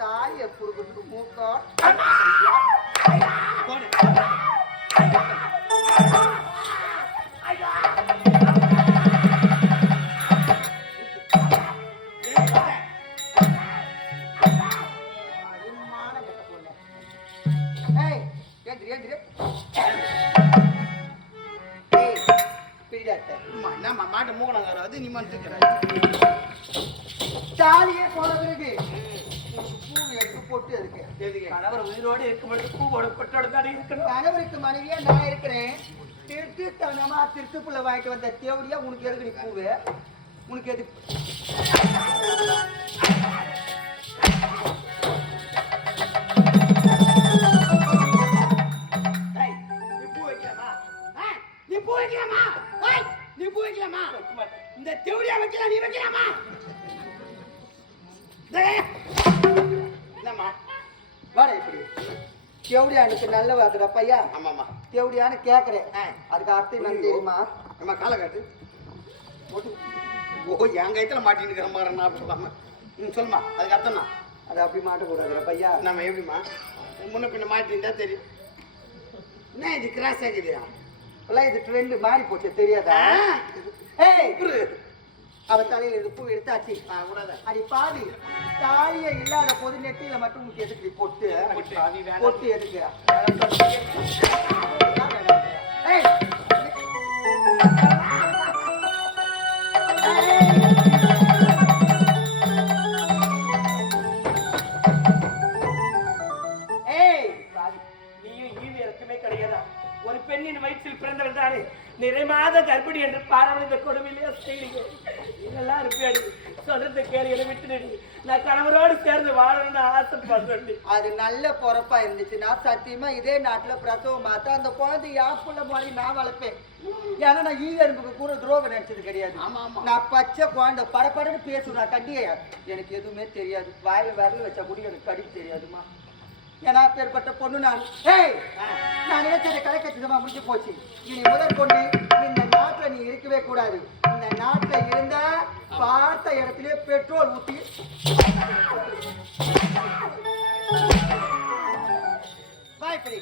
தாயை புடுக்கிறதுக்கு மூக்கா மாட்ட மூக்கணங்கார அது நீ மாட்டு தாலியே போன பிறகு பூ எடுத்து பொட்டு இருக்கு. கணவர் உயிரோடு இருக்கும் பொழுது பூவோட பொட்டோட தானே இருக்கணும். கணவருக்கு மனைவியா நான் இருக்கிறேன். திருட்டுத்தனமா திருட்டுப்புள்ள வாங்கிட்டு வந்த தேவடியா உனக்கு எதுக்கு பூவு? உனக்கு எது? இந்த தேவடியா வைக்கலாம், நீ வைக்கலாமா? என்னம்மா வாடா இப்படி தேவடியானுக்கு நல்ல வாக்குற பையா. ஆமாம்மா தேவடியான்னு கேட்கறேன். அதுக்கு அர்த்தம் என்ன தெரியுமா? நம்ம காலை காட்டு. ஓ என் கைத்துல மாட்டின்னு இருக்கிற மாதிரி நான் சொல்லாம சொல்லுமா, அதுக்கு அர்த்தம்னா அது அப்படி மாட்டக்கூடாதுல பையா. நம்ம எப்படிமா முன்ன பின்ன மாட்டிருந்தா தெரியும். என்ன இது கிராஸ் ஆகிடுயா? இது ட்ரெண்ட் மாறி போச்சு தெரியாதா? அவ தலையில இது பூ எடுத்தாச்சு. அடி பாவி, தாலிய இல்லாத போது நெத்தியில மட்டும் உங்களுக்கு எதுக்கு பொட்டு? பொட்டு எதுக்கு? நீயும் ஈவு இறக்குமே கிடையாதா? ஒரு பெண்ணின் வயிற்றில் பிறந்தவள் தானே நிறை மாத கர்ப்பிணி என்று பாராமல் இந்த கொடுமையிலேயே செய்யுங்க. இதெல்லாம் இருப்பேன் சொல்றதை கேள்வி என விட்டு நான் கணவரோடு சேர்ந்து வாழணும்னு ஆசைப்படுறேன். அது நல்ல பொறப்பா இருந்துச்சுன்னா சத்தியமா இதே நாட்டுல பிரசவம் பார்த்தா அந்த குழந்தை யாப்புள்ள மாதிரி நான் வளர்ப்பேன். ஏன்னா நான் ஈகரும்புக்கு கூட துரோகம் நினைச்சது கிடையாது. நான் பச்சை குழந்தை படப்படன்னு பேசுவேன். கண்டியே எனக்கு எதுவுமே தெரியாது. வாயில விரல் வச்சா கூட எனக்கு கடிக்க தெரியாதுமா. ஏன்னா பேர்பட்ட பொண்ணு நான் நான் நினைச்சதை கலைக்கச்சிதமா முடிஞ்சு போச்சு. இனி முதல் கொண்டு இந்த நாட்டுல நீ இருக்கவே கூடாது. இந்த நாட்டுல இருந்த பார்த்த இடத்திலே பெட்ரோல் ஊத்தி வாய்ப்படி